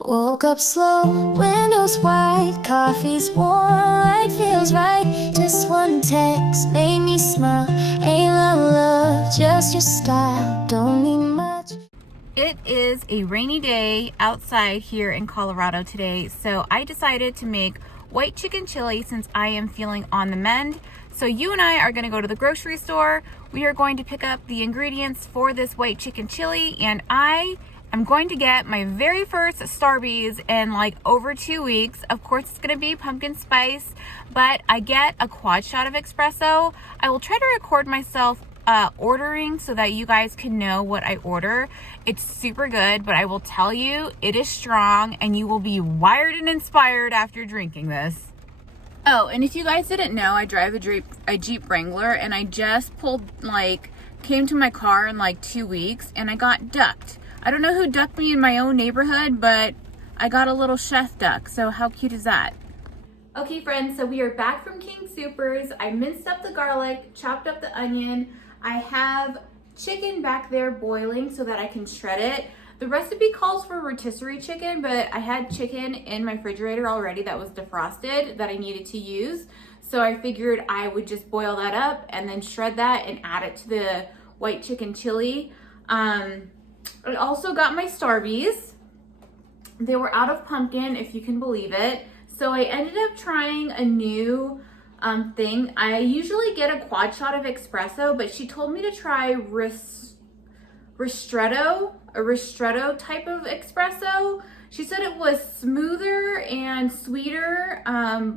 Woke up slow, windows wide, coffee's warm, light feels right. Just one text made me smile. Ain't that love, just your style, don't need much. It is a rainy day outside here in Colorado today, so I decided to make white chicken chili since I am feeling on the mend. So you and I are going to go to the grocery store. We are going to pick up the ingredients for this white chicken chili, and I'm going to get my very first Starbies in like over 2 weeks. Of course, it's going to be pumpkin spice, but I get a quad shot of espresso. I will try to record myself ordering so that you guys can know what I order. It's super good, but I will tell you, it is strong and you will be wired and inspired after drinking this. Oh, and if you guys didn't know, I drive a Jeep Wrangler, and I just came to my car in like 2 weeks and I got ducked. I don't know who ducked me in my own neighborhood, but I got a little chef duck, so how cute is that? Okay friends, so we are back from King Soopers. I minced up the garlic, chopped up the onion. I have chicken back there boiling so that I can shred it. The recipe calls for rotisserie chicken, but I had chicken in my refrigerator already that was defrosted that I needed to use. So I figured I would just boil that up and then shred that and add it to the white chicken chili. I also got my Starbies. They were out of pumpkin, if you can believe it. So I ended up trying a new thing. I usually get a quad shot of espresso, but she told me to try ristretto type of espresso. She said it was smoother and sweeter,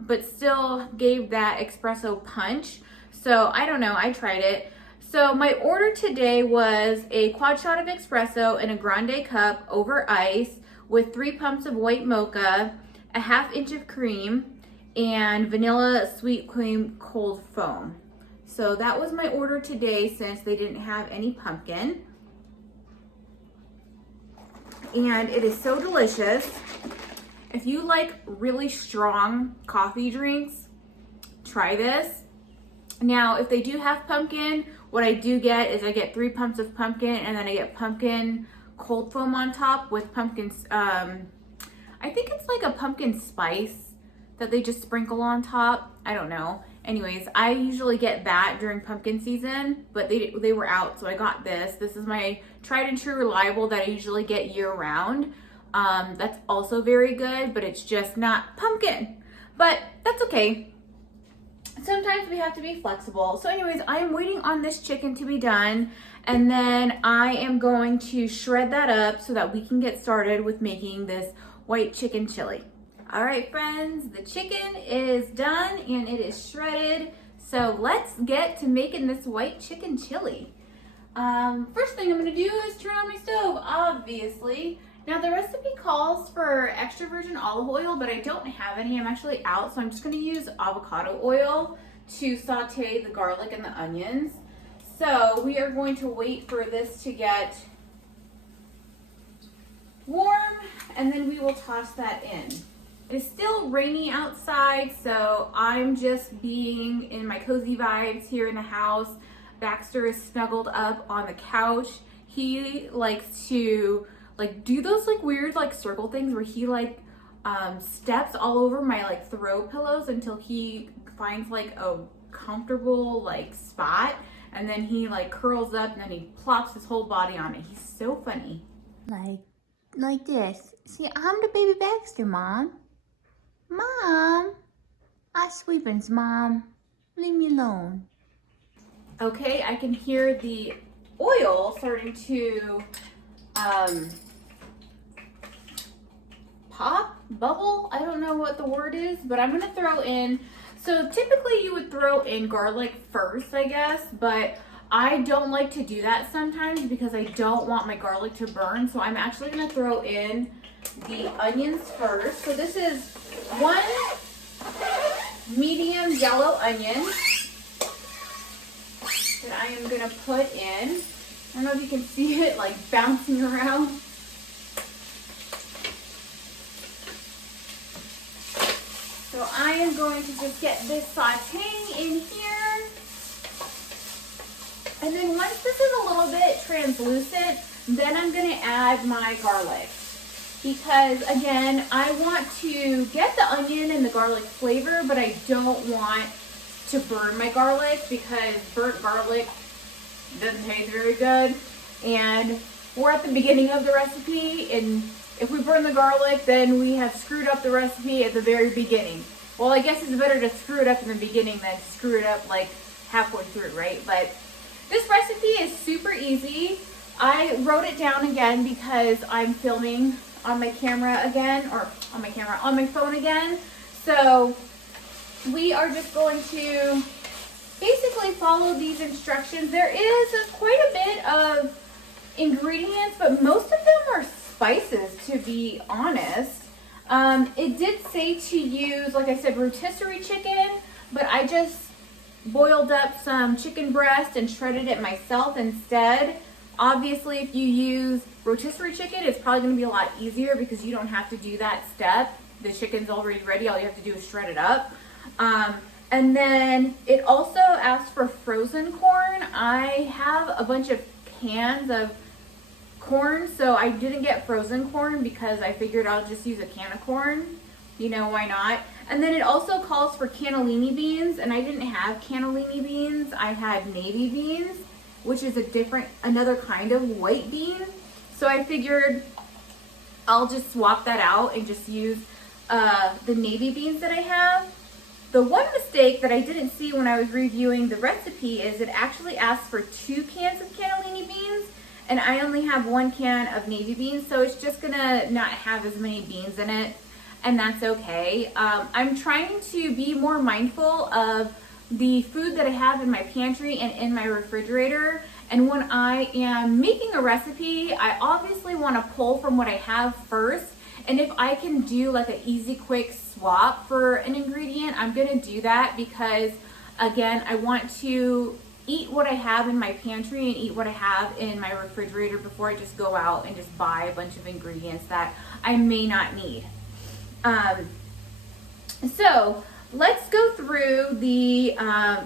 but still gave that espresso punch. So I don't know, I tried it. So my order today was a quad shot of espresso in a grande cup over ice with 3 pumps of white mocha, a ½ inch of cream, and vanilla sweet cream cold foam. So that was my order today since they didn't have any pumpkin. And it is so delicious. If you like really strong coffee drinks, try this. Now, if they do have pumpkin, what I do get is I get 3 pumps of pumpkin, and then I get pumpkin cold foam on top with pumpkins. I think it's like a pumpkin spice that they just sprinkle on top. I don't know. Anyways, I usually get that during pumpkin season, but they were out, so I got this. This is my tried and true reliable that I usually get year round. That's also very good, but it's just not pumpkin. But that's okay. Sometimes we have to be flexible. So anyways, I am waiting on this chicken to be done, and then I am going to shred that up so that we can get started with making this white chicken chili. All right, friends, the chicken is done and it is shredded. So let's get to making this white chicken chili. First thing I'm gonna do is turn on my stove, obviously. Now the recipe calls for extra virgin olive oil, but I don't have any. I'm actually out, so I'm just gonna use avocado oil to saute the garlic and the onions. So we are going to wait for this to get warm, and then we will toss that in. It is still rainy outside, so I'm just being in my cozy vibes here in the house. Baxter is snuggled up on the couch. He likes to do those weird circle things where he steps all over my throw pillows until he finds a comfortable spot, and then he curls up and then he plops his whole body on it. He's so funny. Like this. See, I'm the baby Baxter, Mom. Mom, I sweepins, Mom. Leave me alone. Okay, I can hear the oil starting to pop, bubble. I don't know what the word is, but I'm gonna throw in. So typically you would throw in garlic first, I guess, but I don't like to do that sometimes because I don't want my garlic to burn. So I'm actually gonna throw in the onions first. So this is 1 medium yellow onion that I am gonna put in. I don't know if you can see it bouncing around. So I am going to just get this sauteing in here. And then once this is a little bit translucent, then I'm gonna add my garlic. because again, I want to get the onion and the garlic flavor, but I don't want to burn my garlic because burnt garlic doesn't taste very good. And we're at the beginning of the recipe, and if we burn the garlic, then we have screwed up the recipe at the very beginning. Well, I guess it's better to screw it up in the beginning than screw it up like halfway through, right? But this recipe is super easy. I wrote it down again because I'm filming on my camera again, or on my phone again. So we are just going to basically follow these instructions. There is quite a bit of ingredients, but most of them are spices, to be honest. It did say to use, like I said, rotisserie chicken, but I just boiled up some chicken breast and shredded it myself instead. Obviously, if you use rotisserie chicken, it's probably going to be a lot easier because you don't have to do that step. The chicken's already ready. All you have to do is shred it up. And then it also asks for frozen corn. I have a bunch of cans of corn, so I didn't get frozen corn because I figured I'll just use a can of corn. You know, why not? And then it also calls for cannellini beans, and I didn't have cannellini beans. I had navy beans, which is another kind of white bean. So I figured I'll just swap that out and just use the navy beans that I have. The one mistake that I didn't see when I was reviewing the recipe is it actually asks for 2 cans of cannellini beans, and I only have 1 can of navy beans, so it's just gonna not have as many beans in it, and that's okay. I'm trying to be more mindful of the food that I have in my pantry and in my refrigerator, and when I am making a recipe, I obviously want to pull from what I have first, and if I can do like an easy quick swap for an ingredient, I'm gonna do that because again, I want to eat what I have in my pantry and eat what I have in my refrigerator before I just go out and just buy a bunch of ingredients that I may not need. So let's go through the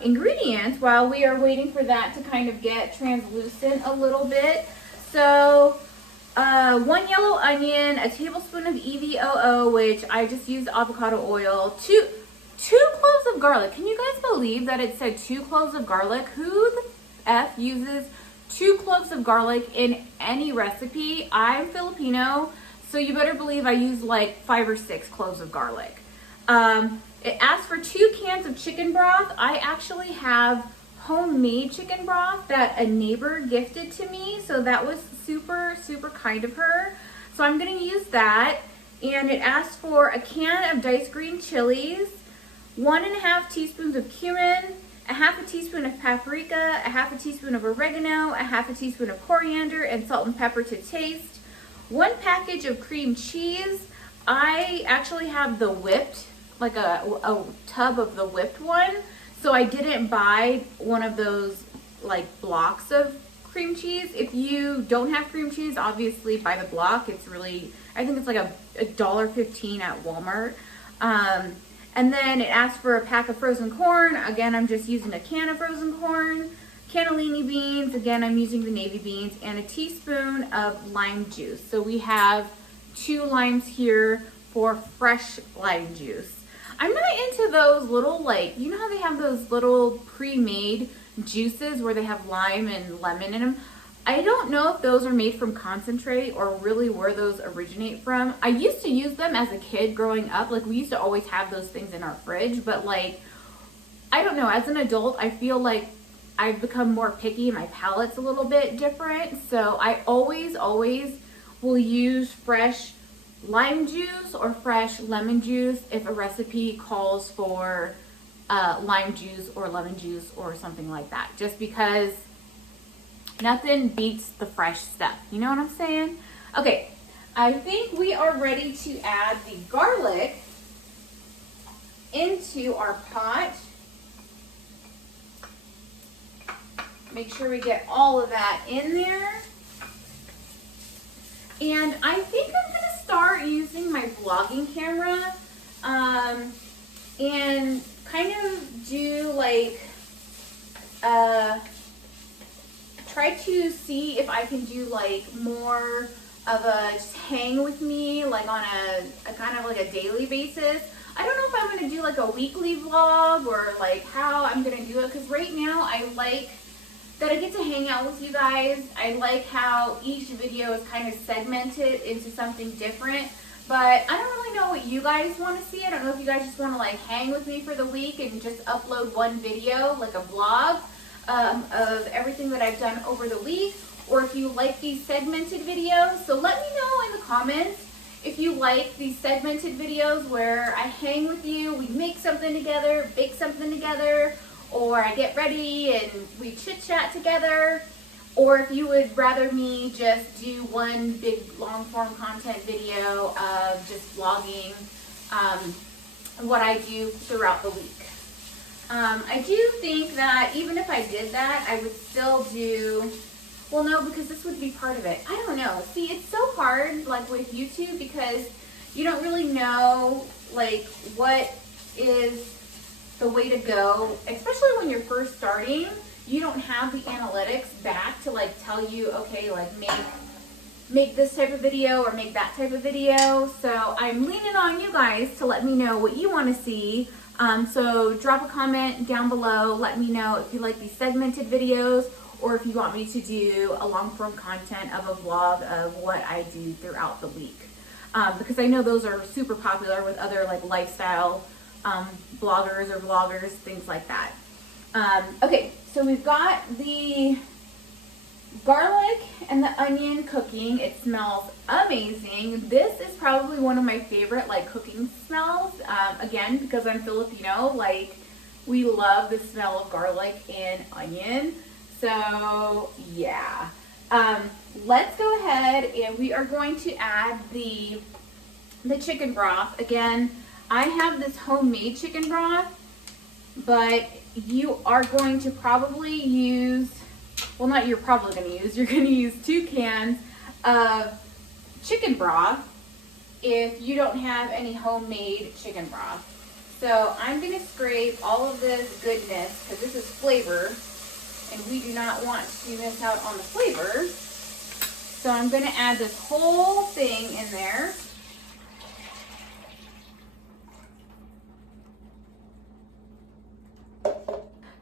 ingredients while we are waiting for that to kind of get translucent a little bit. So 1 yellow onion, a tablespoon of EVOO, which I just used avocado oil, 2 cloves of garlic. Can you guys believe that it said 2 cloves of garlic? Who the F uses 2 cloves of garlic in any recipe? I'm Filipino, so you better believe I use like 5 or 6 cloves of garlic. It asks for 2 cans of chicken broth. I actually have homemade chicken broth that a neighbor gifted to me, so that was super, super kind of her. So I'm gonna use that. And it asks for a can of diced green chilies, 1½ teaspoons of cumin, a ½ teaspoon of paprika, a ½ teaspoon of oregano, a ½ teaspoon of coriander, and salt and pepper to taste. 1 package of cream cheese. I actually have the whipped, like a tub of the whipped one, so I didn't buy one of those like blocks of cream cheese. If you don't have cream cheese, obviously buy the block. It's really, I think it's like $1.15 at Walmart. And then it asks for a pack of frozen corn. Again, I'm just using a can of frozen corn. Cannellini beans. Again, I'm using the navy beans. And a teaspoon of lime juice. So we have 2 limes here for fresh lime juice. I'm not into those little, like, you know how they have those little pre-made juices where they have lime and lemon in them? I don't know if those are made from concentrate or really where those originate from. I used to use them as a kid growing up. Like, we used to always have those things in our fridge, but like, I don't know, as an adult, I feel like I've become more picky. My palate's a little bit different. So I always will use fresh lime juice or fresh lemon juice if a recipe calls for lime juice or lemon juice or something like that, just because nothing beats the fresh stuff. You know what I'm saying? Okay, I think we are ready to add the garlic into our pot. Make sure we get all of that in there. And I think I'm going to start using my vlogging camera and kind of do like, try to see if I can do like more of a just hang with me, like on a kind of like a daily basis. I don't know if I'm gonna do like a weekly vlog or like how I'm gonna do it, because right now I like that I get to hang out with you guys. I like how each video is kind of segmented into something different, but I don't really know what you guys want to see. I don't know if you guys just want to like hang with me for the week and just upload one video, like a vlog of everything that I've done over the week, or if you like these segmented videos. So let me know in the comments if you like these segmented videos where I hang with you, we make something together, bake something together, or I get ready and we chit chat together, or if you would rather me just do one big long form content video of just vlogging what I do throughout the week. I do think that even if I did that, I would still do, well, no, because this would be part of it. I don't know. See, it's so hard, like with YouTube, because you don't really know, like, what is the way to go, especially when you're first starting. You don't have the analytics back to, like, tell you, okay, like, make this type of video or make that type of video. So I'm leaning on you guys to let me know what you want to see. So drop a comment down below. Let me know if you like these segmented videos, or if you want me to do a long form content of a vlog of what I do throughout the week. Because I know those are super popular with other like lifestyle bloggers or vloggers, things like that. Okay, so we've got the garlic and the onion cooking. It smells amazing. This is probably one of my favorite like cooking smells. Again, because I'm Filipino, like we love the smell of garlic and onion. So yeah, let's go ahead and we are going to add the chicken broth. Again, I have this homemade chicken broth, but you are going to probably use, well, not you're probably going to use, you're going to use 2 cans of chicken broth if you don't have any homemade chicken broth. So I'm going to scrape all of this goodness, because this is flavor, and we do not want to miss out on the flavor. So I'm going to add this whole thing in there.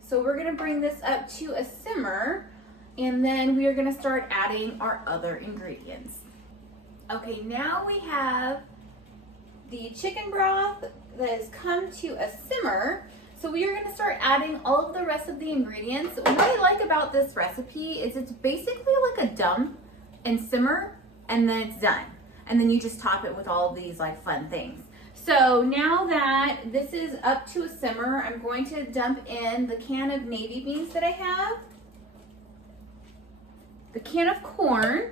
So we're going to bring this up to a simmer, and then we are going to start adding our other ingredients. Okay, now we have the chicken broth that has come to a simmer. So we are going to start adding all of the rest of the ingredients. What I like about this recipe is it's basically like a dump and simmer, and then it's done. And then you just top it with all of these like fun things. So now that this is up to a simmer, I'm going to dump in the can of navy beans that I have, the can of corn.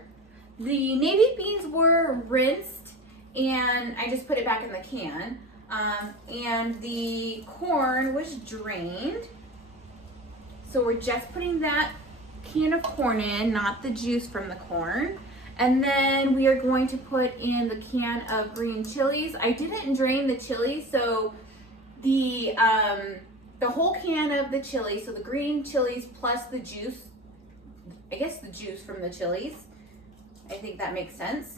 The navy beans were rinsed and I just put it back in the can. And the corn was drained. So we're just putting that can of corn in, not the juice from the corn. And then we are going to put in the can of green chilies. I didn't drain the chili, so the whole can of the chili, so the green chilies plus the juice, I guess the juice from the chilies. I think that makes sense.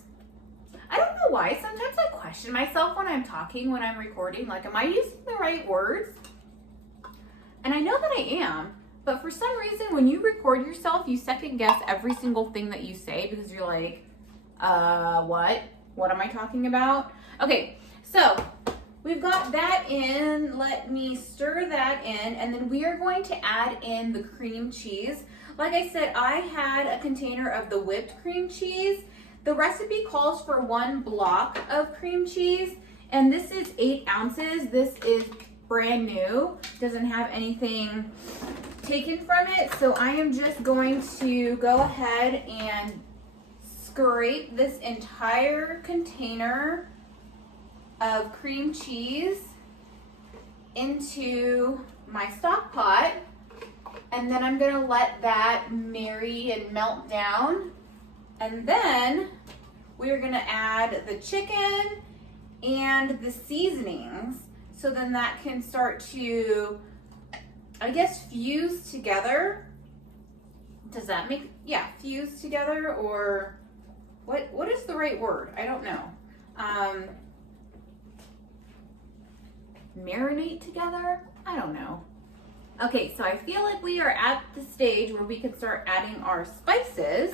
I don't know why. Sometimes I question myself when I'm talking, when I'm recording. Like, am I using the right words? And I know that I am. But for some reason, when you record yourself, you second guess every single thing that you say because you're like, what? What am I talking about? Okay, so we've got that in. Let me stir that in. And then we are going to add in the cream cheese. Like I said, I had a container of the whipped cream cheese. The recipe calls for 1 block of cream cheese, and this is 8 ounces. This is brand new, doesn't have anything taken from it. So I am just going to go ahead and scrape this entire container of cream cheese into my stock pot. And then I'm gonna let that marry and melt down. And then we're gonna add the chicken and the seasonings. So then that can start to, I guess, fuse together. Does that make, yeah, fuse together, or what is the right word? I don't know. Marinate together? I don't know. Okay, so I feel like we are at the stage where we can start adding our spices.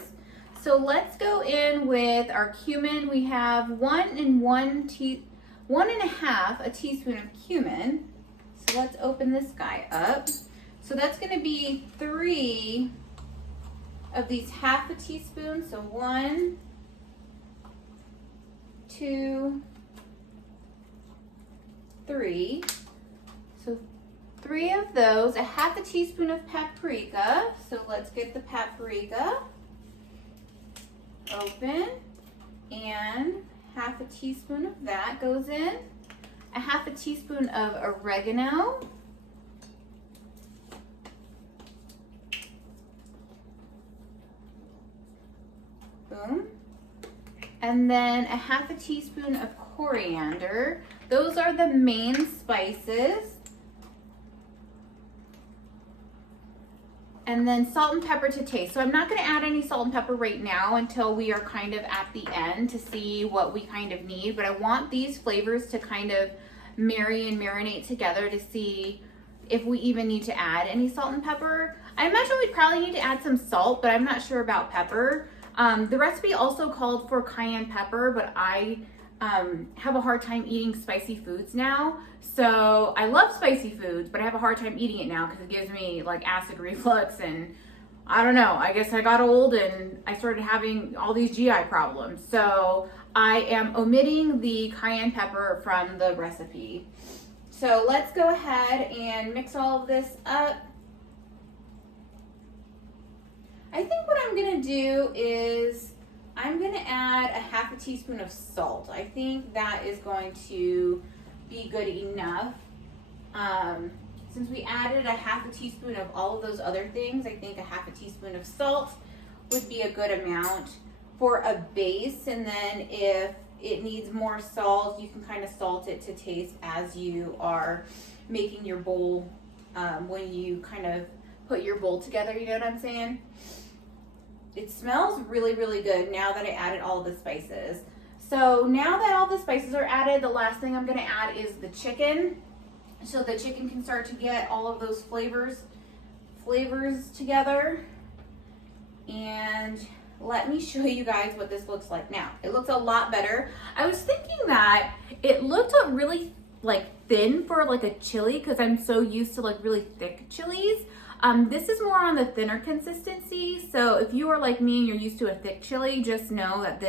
So let's go in with our cumin. We have 1.5 teaspoon of cumin. So let's open this guy up. So that's gonna be 3 of these 1/2 teaspoon. So 1, 2, 3. So 3 of those, 1/2 teaspoon of paprika. So let's get the paprika open, and 1/2 teaspoon of that goes in. 1/2 teaspoon of oregano. Boom. And then 1/2 teaspoon of coriander. Those are the main spices. And then salt and pepper to taste. So I'm not gonna add any salt and pepper right now until we are kind of at the end to see what we kind of need, but I want these flavors to kind of marry and marinate together to see if we even need to add any salt and pepper. I imagine we probably need to add some salt, but I'm not sure about pepper. The recipe also called for cayenne pepper, but I have a hard time eating spicy foods now. So I love spicy foods, but I have a hard time eating it now because it gives me like acid reflux, and I don't know, I guess I got old and I started having all these GI problems. So I am omitting the cayenne pepper from the recipe. So let's go ahead and mix all of this up. I think what I'm gonna do is I'm gonna add 1/2 teaspoon of salt. I think that is going to be good enough. Since we added 1/2 teaspoon of all of those other things, I think 1/2 teaspoon of salt would be a good amount for a base. And then if it needs more salt, you can kind of salt it to taste as you are making your bowl, when you kind of put your bowl together, you know what I'm saying? It smells really, really good now that I added all the spices. So now that all the spices are added, the last thing I'm gonna add is the chicken. So the chicken can start to get all of those flavors together. And let me show you guys what this looks like now. It looks a lot better. I was thinking that it looked really like thin for like a chili because I'm so used to like really thick chilies. This is more on the thinner consistency. So if you are like me and you're used to a thick chili, just know that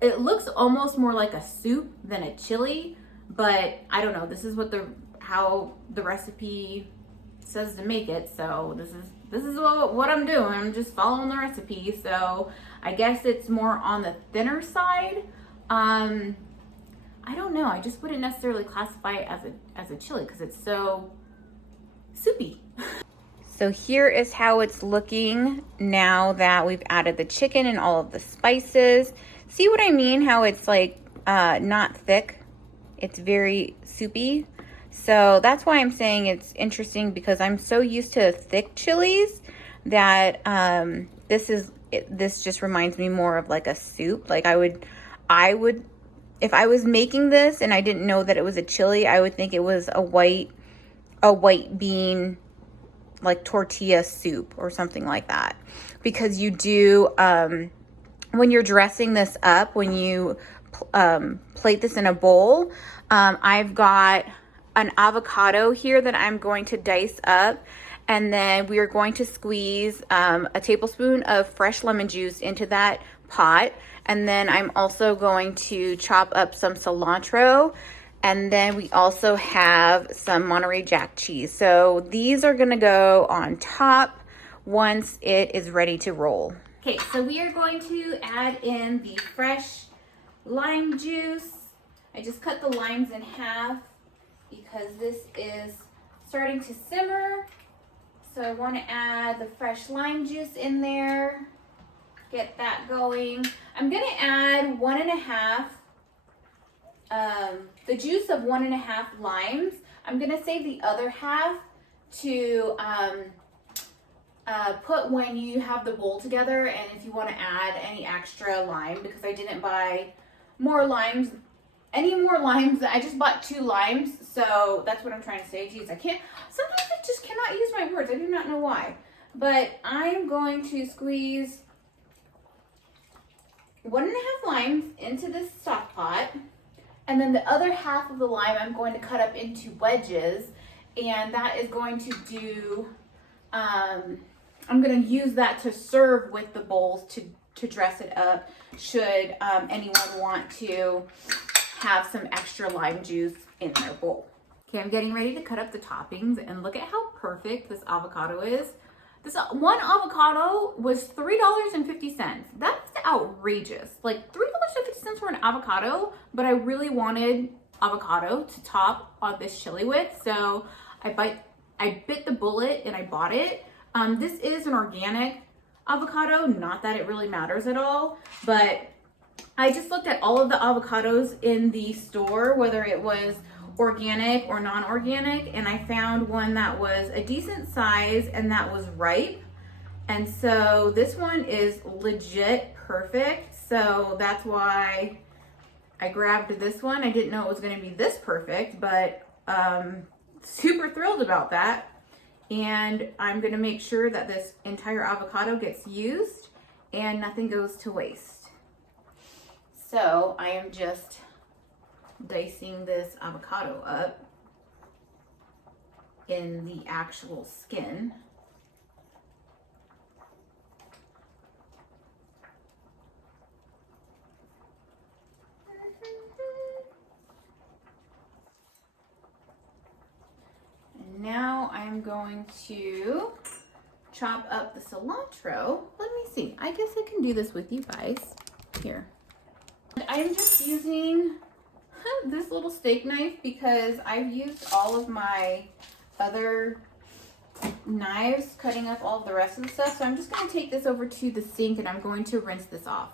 it looks almost more like a soup than a chili, but I don't know. This is how the recipe says to make it. So this is what I'm doing. I'm just following the recipe. So I guess it's more on the thinner side. I don't know. I just wouldn't necessarily classify it as a chili because it's so soupy. So here is how it's looking now that we've added the chicken and all of the spices. See what I mean? How it's like not thick. It's very soupy. So that's why I'm saying it's interesting, because I'm so used to thick chilies that this just reminds me more of like a soup. Like I would if I was making this and I didn't know that it was a chili, I would think it was a white bean like tortilla soup or something like that. Because you do when you're dressing this up, when you plate this in a bowl, I've got an avocado here that I'm going to dice up, and then we are going to squeeze a tablespoon of fresh lemon juice into that pot, and then I'm also going to chop up some cilantro, and then we also have some Monterey Jack cheese. So these are gonna go on top once it is ready to roll. Okay, so we are going to add in the fresh lime juice. I just cut the limes in half because this is starting to simmer. So I want to add the fresh lime juice in there, get that going. I'm going to add 1.5, the juice of 1.5 limes. I'm going to save the other half to put when you have the bowl together, and if you want to add any extra lime, because I didn't buy any more limes. I just bought 2 limes, so that's what I'm trying to say. Geez, sometimes I just cannot use my words. I do not know why. But I'm going to squeeze 1.5 limes into this stock pot, and then the other half of the lime I'm going to cut up into wedges, and that is going to do, I'm going to use that to serve with the bowls to dress it up, should anyone want to have some extra lime juice in their bowl. Okay, I'm getting ready to cut up the toppings, and look at how perfect this avocado is. This one avocado was $3.50. That's outrageous. Like $3.50 for an avocado, but I really wanted avocado to top on this chili with, so I bit the bullet and I bought it. This is an organic avocado, not that it really matters at all, but I just looked at all of the avocados in the store, whether it was organic or non-organic, and I found one that was a decent size and that was ripe. And so this one is legit perfect. So that's why I grabbed this one. I didn't know it was going to be this perfect, but super thrilled about that. And I'm going to make sure that this entire avocado gets used and nothing goes to waste. So I am just dicing this avocado up in the actual skin. And now I'm going to chop up the cilantro. Let me see. I guess I can do this with you guys. Here. I'm just using this little steak knife because I've used all of my other knives cutting up all the rest of the stuff. So I'm just going to take this over to the sink and I'm going to rinse this off.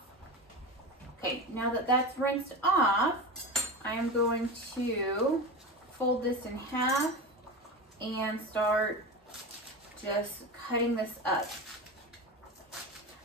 Okay, now that that's rinsed off, I am going to fold this in half and start just cutting this up.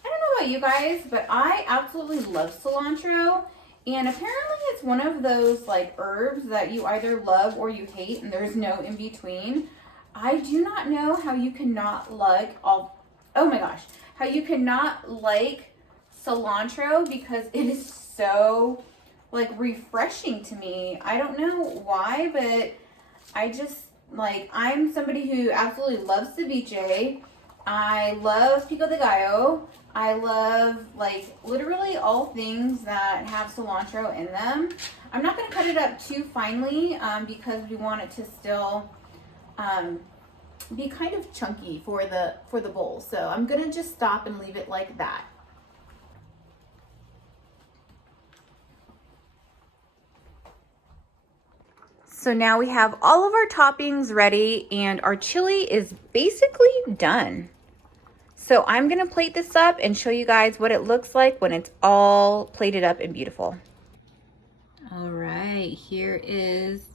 I don't know about you guys, but I absolutely love cilantro. And apparently it's one of those like herbs that you either love or you hate, and there's no in between. I do not know how you cannot like how you cannot like cilantro, because it is so like refreshing to me. I don't know why, but I just like, I'm somebody who absolutely loves ceviche. I love pico de gallo. I love like literally all things that have cilantro in them. I'm not going to cut it up too finely because we want it to still be kind of chunky for the bowl. So I'm going to just stop and leave it like that. So now we have all of our toppings ready and our chili is basically done. So I'm gonna plate this up and show you guys what it looks like when it's all plated up and beautiful. All right, here is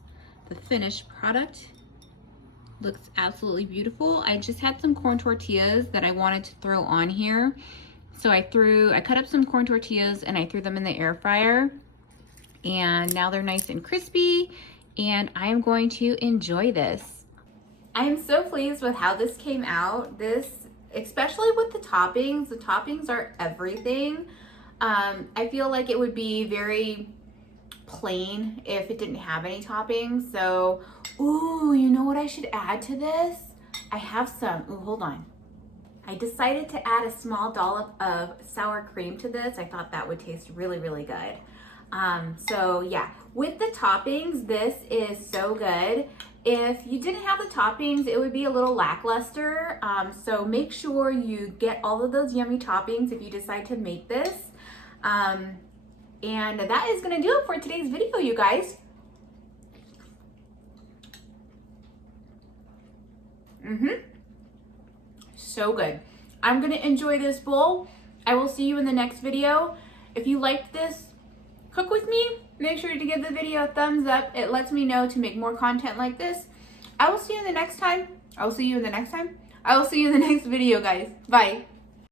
the finished product. Looks absolutely beautiful. I just had some corn tortillas that I wanted to throw on here. So I cut up some corn tortillas and I threw them in the air fryer. And now they're nice and crispy, and I am going to enjoy this. I am so pleased with how this came out. Especially with the toppings are everything. I feel like it would be very plain if it didn't have any toppings. So, ooh, you know what I should add to this? I have some, hold on. I decided to add a small dollop of sour cream to this. I thought that would taste really, really good. So yeah, with the toppings, this is so good. If you didn't have the toppings, it would be a little lackluster. So make sure you get all of those yummy toppings if you decide to make this. And that is gonna do it for today's video, you guys. So good. I'm gonna enjoy this bowl. I will see you in the next video. If you liked this, cook with me, make sure to give the video a thumbs up. It lets me know to make more content like this. I will see you in the next time. I will see you in the next video, guys. Bye.